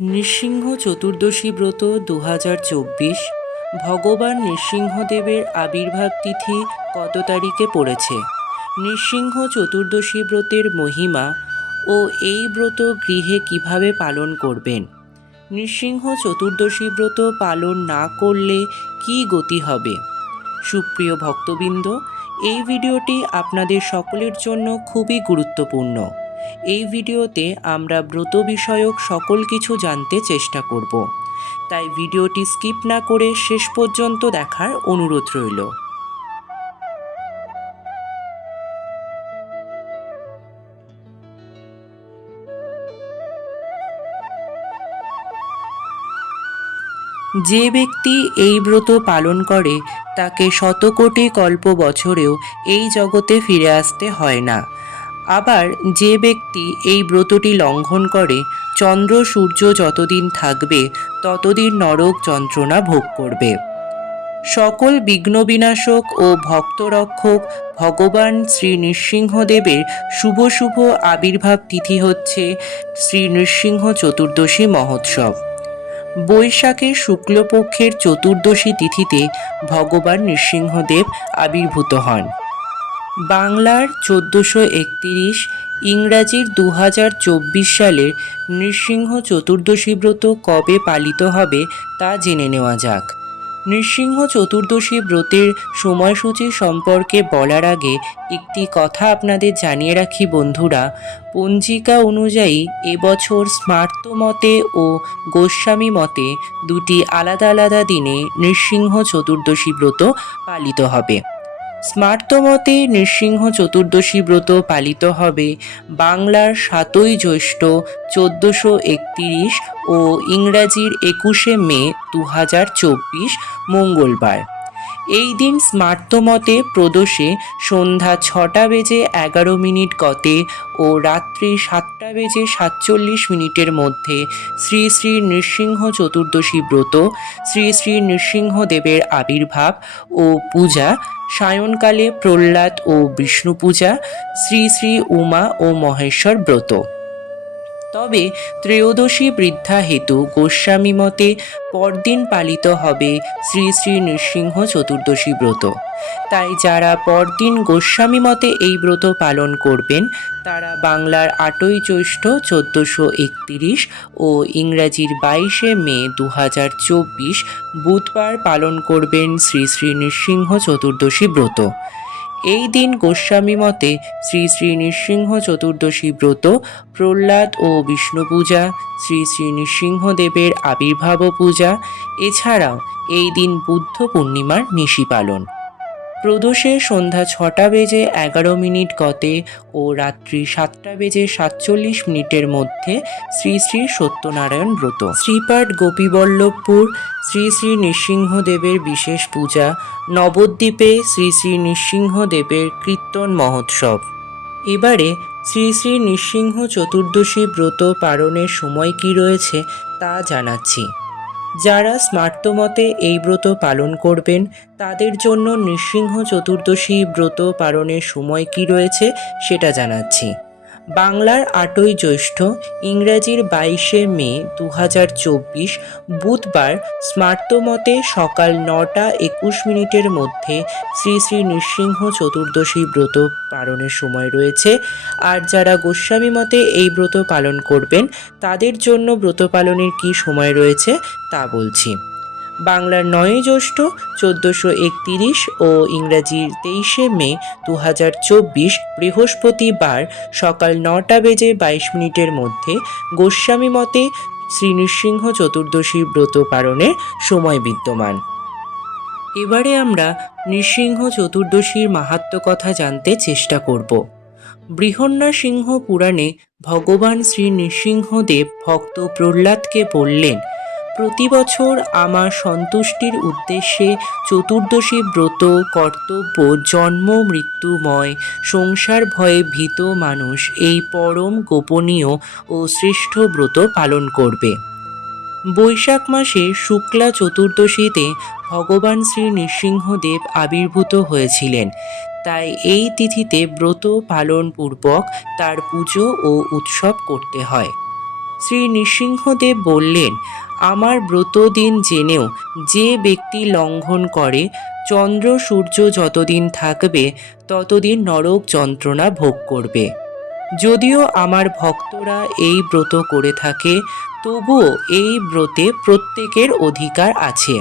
নৃসিংহ চতুর্দশী ব্রত দু হাজার চব্বিশ ভগবান নৃসিংহদেবের আবির্ভাব তিথি কত তারিখে পড়েছে? নৃসিংহ চতুর্দশী ব্রতের মহিমা ও এই ব্রত গৃহে কীভাবে পালন করবেন? নৃসিংহ চতুর্দশী ব্রত পালন না করলে কি গতি হবে? সুপ্রিয় ভক্তবৃন্দ, এই ভিডিওটি আপনাদের সকলের জন্য খুবই গুরুত্বপূর্ণ। এই ভিডিওতে আমরা ব্রত বিষয়ক সকল কিছু জানতে চেষ্টা করব। তাই ভিডিওটি স্কিপ না করে শেষ পর্যন্ত দেখার অনুরোধ রইল। যে ব্যক্তি এই ব্রত পালন করে, তাকে শতকোটি কল্প বছরেও এই জগতে ফিরে আসতে হয় না। আবার যে ব্যক্তি এই ব্রতটি লঙ্ঘন করে, চন্দ্র সূর্য যতদিন থাকবে, ততদিন নরক যন্ত্রণা ভোগ করবে। সকল বিঘ্নবিনাশক ও ভক্তরক্ষক ভগবান শ্রী নৃসিংহদেবের শুভ শুভ আবির্ভাব তিথি হচ্ছে শ্রী নৃসিংহ চতুর্দশী মহোৎসব। বৈশাখের শুক্লপক্ষের চতুর্দশী তিথিতে ভগবান নৃসিংহদেব আবির্ভূত হন। বাংলার চোদ্দোশো একতিরিশ, ইংরাজির দু হাজার চব্বিশ সালের নৃসিংহ চতুর্দশী ব্রত কবে পালিত হবে তা জেনে নেওয়া যাক। নৃসিংহ চতুর্দশী ব্রতের সময়সূচি সম্পর্কে বলার আগে একটি কথা আপনাদের জানিয়ে রাখি বন্ধুরা। পঞ্জিকা অনুযায়ী এবছর স্মার্ত মতে ও গোস্বামী মতে দুটি আলাদা আলাদা দিনে নৃসিংহ চতুর্দশী ব্রত পালিত হবে। স্মার্ত মতে নৃসিংহ চতুর্দশী ব্রত পালিত হবে বাংলার সাতই জ্যৈষ্ঠ চোদ্দোশো একত্রিশ ও ইংরাজির একুশে মে দু হাজার চব্বিশ মঙ্গলবার। এই দিন স্মার্ত মতে প্রদোষে সন্ধ্যা ছটা বেজে এগারো মিনিট গতে ও রাত্রি সাতটা বেজে সাতচল্লিশ মিনিটের মধ্যে শ্রী শ্রী নৃসিংহ চতুর্দশী ব্রত, শ্রী শ্রী নৃসিংহদেবের আবির্ভাব ও পূজা, সায়নকালে প্রহ্লাদ ও বিষ্ণু পূজা শ্রী শ্রী উমা ও মহেশ্বর ব্রত। তবে ত্রয়োদশী বৃদ্ধা হেতু গোস্বামী মতে পরদিন পালিত হবে শ্রী শ্রী নৃসিংহ চতুর্দশী ব্রত। তাই যারা পরদিন গোস্বামী মতে এই ব্রত পালন করবেন, তারা বাংলার আটই জ্যৈষ্ঠ চোদ্দোশো একতিরিশ ও ইংরাজির বাইশে মে দু হাজার চব্বিশ বুধবার পালন করবেন শ্রী শ্রী নৃসিংহ চতুর্দশী ব্রত। এই দিন গোস্বামী মতে শ্রী শ্রী নৃসিংহ চতুর্দশী ব্রত, প্রহ্লাদ ও বিষ্ণু পূজা, শ্রী শ্রী নৃসিংহদেবের আবির্ভাব পূজা, এছাড়াও এই দিন বুদ্ধ পূর্ণিমার নিশি পালন। প্রদোষে সন্ধ্যা ছটা বেজে এগারো মিনিট গতে ও রাত্রি সাতটা বেজে সাতচল্লিশ মিনিটের মধ্যে শ্রী শ্রী সত্যনারায়ণ ব্রত। শ্রীপাঠ গোপীবল্লভপুর, শ্রী শ্রী নৃসিংহদেবের বিশেষ পূজা, নবদ্বীপে শ্রী শ্রী নৃসিংহদেবের কীর্তন মহোৎসব। এবারে শ্রী শ্রী নৃসিংহ চতুর্দশী ব্রত পালনের সময় কি রয়েছে তা জানাচ্ছি। যারা স্মার্তমতে এই ব্রত পালন করবেন, তাদের জন্য নৃসিংহ চতুর্দশী ব্রত পালনের সময় কি রয়েছে সেটা জানাচ্ছি। বাংলার আটই জ্যৈষ্ঠ, ইংরাজির বাইশে মে দু হাজার চব্বিশ বুধবার স্মার্তমতে সকাল নটা একুশ মিনিটের মধ্যে শ্রী শ্রী নৃসিংহ চতুর্দশী ব্রত পালনের সময় রয়েছে। আর যারা গোস্বামী মতে এই ব্রত পালন করবেন, তাদের জন্য ব্রত পালনের কী সময় রয়েছে তা বলছি। বাংলার নয় জ্যৈষ্ঠ চোদ্দোশো একতিরিশ ও ইংরাজির তেইশে মে দু হাজার চব্বিশ বৃহস্পতিবার সকাল নটা বেজে বাইশ মিনিটের মধ্যে গোস্বামী মতে শ্রী নৃসিংহ চতুর্দশী ব্রত পালনের সময় বিদ্যমান। এবারে আমরা নৃসিংহ চতুর্দশীর মাহাত্ম কথা জানতে চেষ্টা করব। বৃহন্না সিংহ পুরাণে ভগবান শ্রী নৃসিংহদেব ভক্ত প্রহ্লাদকে বললেন প্রতি বছর আমার সন্তুষ্টির উদ্দেশ্যে চতুর্দশী ব্রত, কর্তব্য, জন্ম, মৃত্যুময়, সংসার ভয়ে ভীত মানুষ এই পরম গোপনীয় ও শ্রেষ্ঠ ব্রত পালন করবে। বৈশাখ মাসে শুক্লা চতুর্দশীতে ভগবান শ্রী নৃসিংহদেব আবির্ভূত হয়েছিলেন। তাই এই তিথিতে ব্রত পালন পূর্বক তার পুজো ও উৎসব করতে হয়। শ্রী নৃসিংহদেব বললেন, আমার ব্রতদিন জেনেও যে ব্যক্তি লঙ্ঘন করে, চন্দ্র সূর্য যতদিন থাকবে, ততদিন নরক যন্ত্রণা ভোগ করবে। যদিও আমার ভক্তরা এই ব্রত করে থাকে, তবুও এই ব্রতে প্রত্যেকের অধিকার আছে।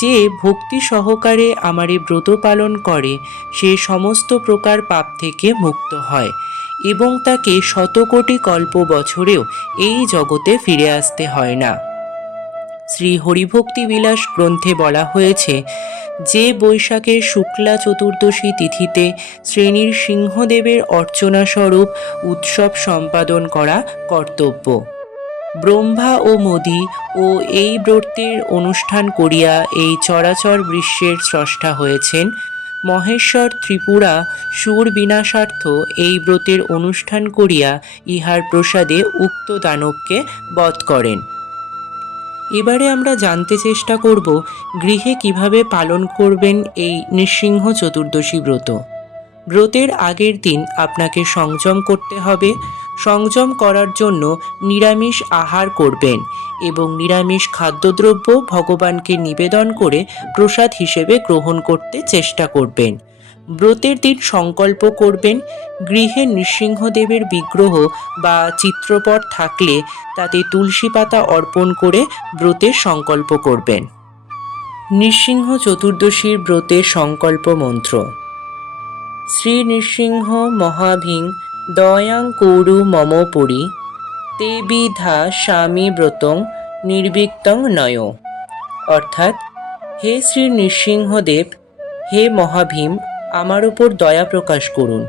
যে ভক্তি সহকারে আমার এই ব্রত পালন করে, সে সমস্ত প্রকার পাপ থেকে মুক্ত হয়। এবং তাকে শতকোটি কল্প বছরেও এই জগতে ফিরে আসতে হয় না। শ্রী হরিভক্তি বিলাস গ্রন্থে বলা হয়েছে, যে বৈশাখের শুক্লা চতুর্দশী তিথিতে শ্রেণির সিংহদেবের অর্চনা স্বরূপ উৎসব সম্পাদন করা কর্তব্য। ব্রহ্মা ও মোদি ও এই ব্রতের অনুষ্ঠান করিয়া এই চরাচর বিশ্বের স্রষ্টা হয়েছেন মহেশ্বর ত্রিপুরা সুর বিনাশার্থ এই ব্রতের অনুষ্ঠান করিয়া ইহার প্রসাদে উক্ত দানবকে বধ করেন। এবারে আমরা জানতে চেষ্টা করব গৃহে কীভাবে পালন করবেন এই নৃসিংহ চতুর্দশী ব্রত। ব্রতের আগের দিন আপনাকে সংযম করতে হবে সংযম করার জন্য নিরামিষ আহার করবেন এবং নিরামিষ খাদ্যদ্রব্য ভগবানকে নিবেদন করে প্রসাদ হিসেবে গ্রহণ করতে চেষ্টা করবেন। ব্রতের দিন সংকল্প করবেন, গৃহে নৃসিংহদেবের বিগ্রহ বা চিত্রপট থাকলে তাতে তুলসী পাতা অর্পণ করে ব্রতের সংকল্প করবেন। নৃসিংহ চতুর্দশীর ব্রতের সংকল্প মন্ত্র। শ্রী নৃসিংহ মহাভিং দয়াং কৌরু মম পুরী তে বিধা স্বামী ব্রতং নির্বিক্তং নয়। অর্থাৎ, হে শ্রী নৃসিংহদেব, হে মহাভীম, আমার উপর দয়া প্রকাশ করুন।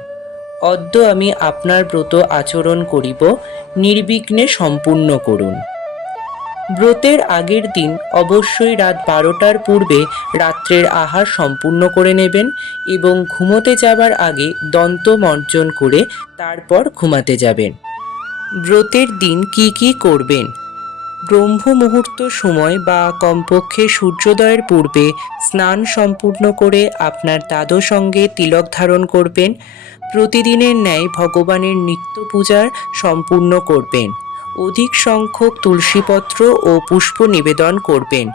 অদ্য আমি আপনার ব্রত আচরণ করিব, নির্বিঘ্নে সম্পূর্ণ করুন। ব্রতের আগের দিন অবশ্যই রাত বারোটার পূর্বে রাত্রের আহার সম্পূর্ণ করে নেবেন এবং ঘুমোতে যাবার আগে দন্ত মর্জন করে তারপর ঘুমাতে যাবেন। ব্রতের দিন কি কি করবেন? ব্রহ্ম মুহূর্ত সময় বা কমপক্ষে সূর্যোদয়ের পূর্বে স্নান সম্পূর্ণ করে আপনার দাদো সঙ্গে তিলক ধারণ করবেন। প্রতিদিনের ন্যায় ভগবানের নিত্য পূজার সম্পূর্ণ করবেন। অধিক সংখ্যক তুলসীপত্র ও পুষ্প নিবেদন করবেন।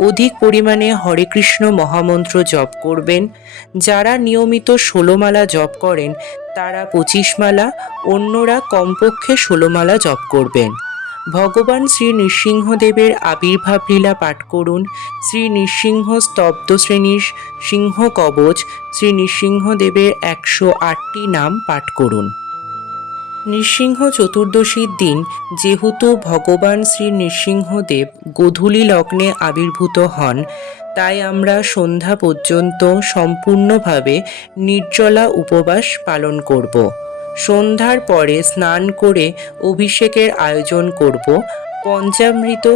অধিক পরিমাণে হরে কৃষ্ণ মহামন্ত্র জপ করবেন। যারা নিয়মিত ষোলোমালা জপ করেন, তারা পঁচিশ মালা অন্যরা কমপক্ষে ষোলোমালা জপ করবেন। ভগবান শ্রী নৃসিংহদেবের আবির্ভাব লীলা পাঠ করুন। শ্রী নৃসিংহ স্তব্ধ শ্রেণির সিংহ কবচ, শ্রী নৃসিংহদেবের একশো আটটি নাম পাঠ করুন। নৃসিংহ চতুর্দশীর দিন যেহেতু ভগবান শ্রী নৃসিংহদেব গোধূলি লগ্নে আবির্ভূত হন, তাই আমরা সন্ধ্যা পর্যন্ত সম্পূর্ণভাবে নির্জলা উপবাস পালন করব। সন্ধ্যার পরে স্নান করে অভিষেকের আয়োজন করব। পঞ্চামৃত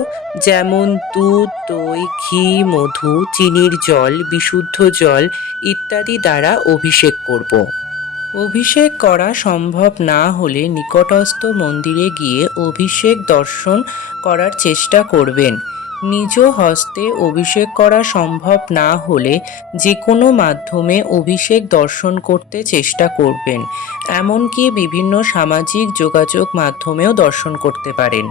যেমন দুধ, দই, ঘি, মধু, চিনির জল, বিশুদ্ধ জল ইত্যাদি দ্বারা অভিষেক করব। অভিষেক করা সম্ভব না হলে নিকটস্থ মন্দিরে গিয়ে অভিষেক দর্শন করার চেষ্টা করবেন। নিজ হস্তে অভিষেক করা সম্ভব না হলে যে কোনো মাধ্যমে অভিষেক দর্শন করতে চেষ্টা করবেন, এমনকি বিভিন্ন সামাজিক যোগাযোগ মাধ্যমেও দর্শন করতে পারেন।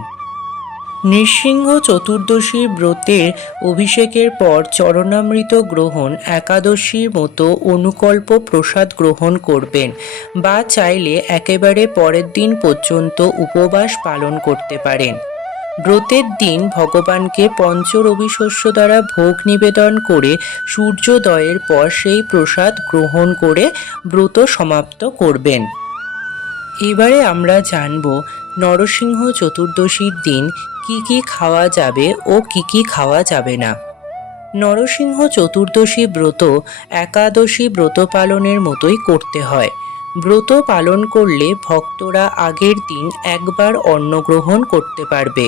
নৃসিংহ চতুর্দশীর ব্রতের অভিষেকের পর চরণামৃত গ্রহণ একাদশীর মতো অনুকল্প প্রসাদ গ্রহণ করবেন বা চাইলে একেবারে পরের দিন পর্যন্ত উপবাস পালন করতে পারেন। ব্রতের দিন ভগবানকে পঞ্চরবি শস্য দ্বারা ভোগ নিবেদন করে সূর্যোদয়ের পর সেই প্রসাদ গ্রহণ করে ব্রত সমাপ্ত করবেন। এবারে আমরা জানব নরসিংহ চতুর্দশীর দিন কি কি খাওয়া যাবে ও কি কি খাওয়া যাবে না। নরসিংহ চতুর্দশী ব্রত একাদশী ব্রত পালনের মতোই করতে হয়। ব্রত পালন করলে ভক্তরা আগের দিন একবার অন্ন গ্রহণ করতে পারবে।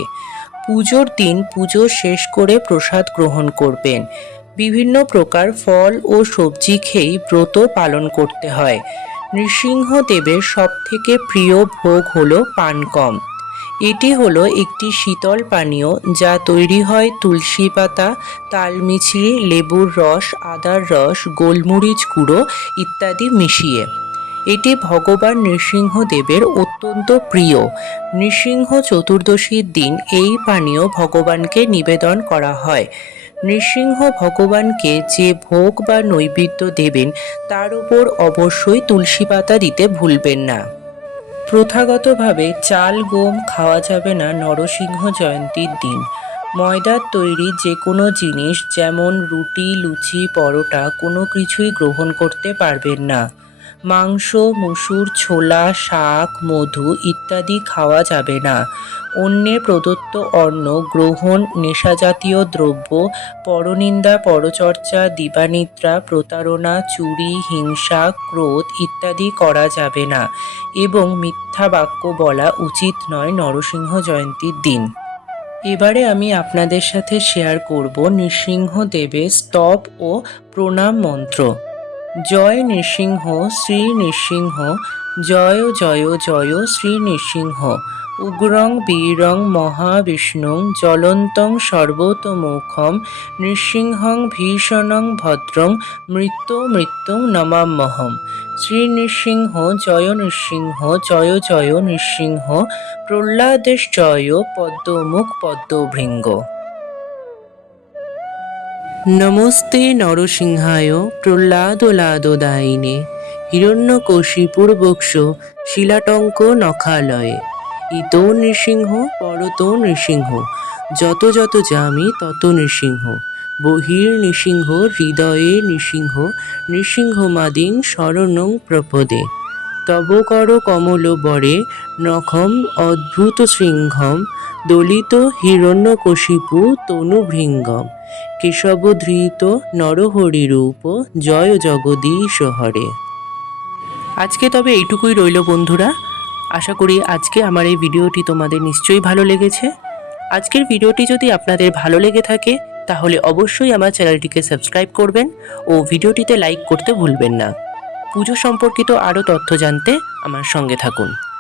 পুজোর দিন পুজো শেষ করে প্রসাদ গ্রহণ করবেন। বিভিন্ন প্রকার ফল ও সবজি খেয়েই ব্রত পালন করতে হয়। নৃসিংহদেবের সবথেকে প্রিয় ভোগ হলো পানকম। এটি হলো একটি শীতল পানীয় যা তৈরি হয় তুলসী পাতা তালমিছরি লেবুর রস, আদার রস, গোলমরিচ গুঁড়ো ইত্যাদি মিশিয়ে। এটি ভগবান নৃসিংহদেবের অত্যন্ত প্রিয়। নৃসিংহ চতুর্দশীর দিন এই পানীয় ভগবানকে নিবেদন করা হয়। নৃসিংহ ভগবানকে যে ভোগ বা নৈবেদ্য দেবেন, তার উপর অবশ্যই তুলসী পাতা দিতে ভুলবেন না। প্রথাগতভাবে চাল, গম খাওয়া যাবে না নরসিংহ জয়ন্তীর দিন। ময়দার তৈরি যে কোনো জিনিস, যেমন রুটি, লুচি, পরোটা, কোনো কিছুই গ্রহণ করতে পারবেন না। মাংস, মুসুর, ছোলা, শাক, মধু ইত্যাদি খাওয়া যাবে না। অন্যের প্রদত্ত অন্ন, গ্রহণ, নেশাজাতীয় দ্রব্য, পরনিন্দা, পরচর্চা, দিবানিদ্রা, প্রতারণা, চুরি, হিংসা, ক্রোধ ইত্যাদি করা যাবে না এবং মিথ্যা বাক্য বলা উচিত নয় নরসিংহ জয়ন্তীর দিন। এবারে আমি আপনাদের সাথে শেয়ার করব নৃসিংহ দেবের স্তব ও প্রণাম মন্ত্র। জয় নৃসিংহ, শ্রী নৃসিংহ, জয় জয় জয়, শ্রী নৃসিংহ। উগ্রং, বীরং, মহাবিষ্ণুং, জ্বলন্তং, সর্বতমুখম, নৃসিংহং, ভীষণং, ভদ্রং, মৃত্যু, মৃত্যুং নমাম্যহম শ্রী নৃসিংহ, জয় নৃসিংহ, জয় জয় নৃসিংহ, প্রহ্লাদেশ, জয়, পদ্মমুখ, পদ্মভৃঙ্গ। নমস্তে নরসিংহায় প্রহ্লাদলাদদায়িনে হিরণ্যকশিপুর্বক্ষ শিলাটঙ্ক নখালয়ে। ইতো নৃসিংহ, পরতো নৃসিংহ, যত যত যামি তত নৃসিংহ। বহির নৃসিংহ, হৃদয়ে নৃসিংহ নৃসিংহমাদিং শরণং প্রপদে। তব কর কমল বরে, নখম অদ্ভুত শৃঙ্ঘম দলিত হিরণ্যকশিপু তনুভৃঙ্গম। কেশবধৃত নরহরি রূপ, জয় জগদীশ হরে। আজকে তবে এইটুকুই রইল বন্ধুরা। আশা করি আজকে আমার এই ভিডিওটি তোমাদের নিশ্চয়ই ভালো লেগেছে। আজকের ভিডিওটি যদি আপনাদের ভালো লেগে থাকে, তাহলে অবশ্যই আমার চ্যানেলটিকে সাবস্ক্রাইব করবেন ও ভিডিওটিতে লাইক করতে ভুলবেন না। পুজো সম্পর্কিত আরও তথ্য জানতে আমার সঙ্গে থাকুন।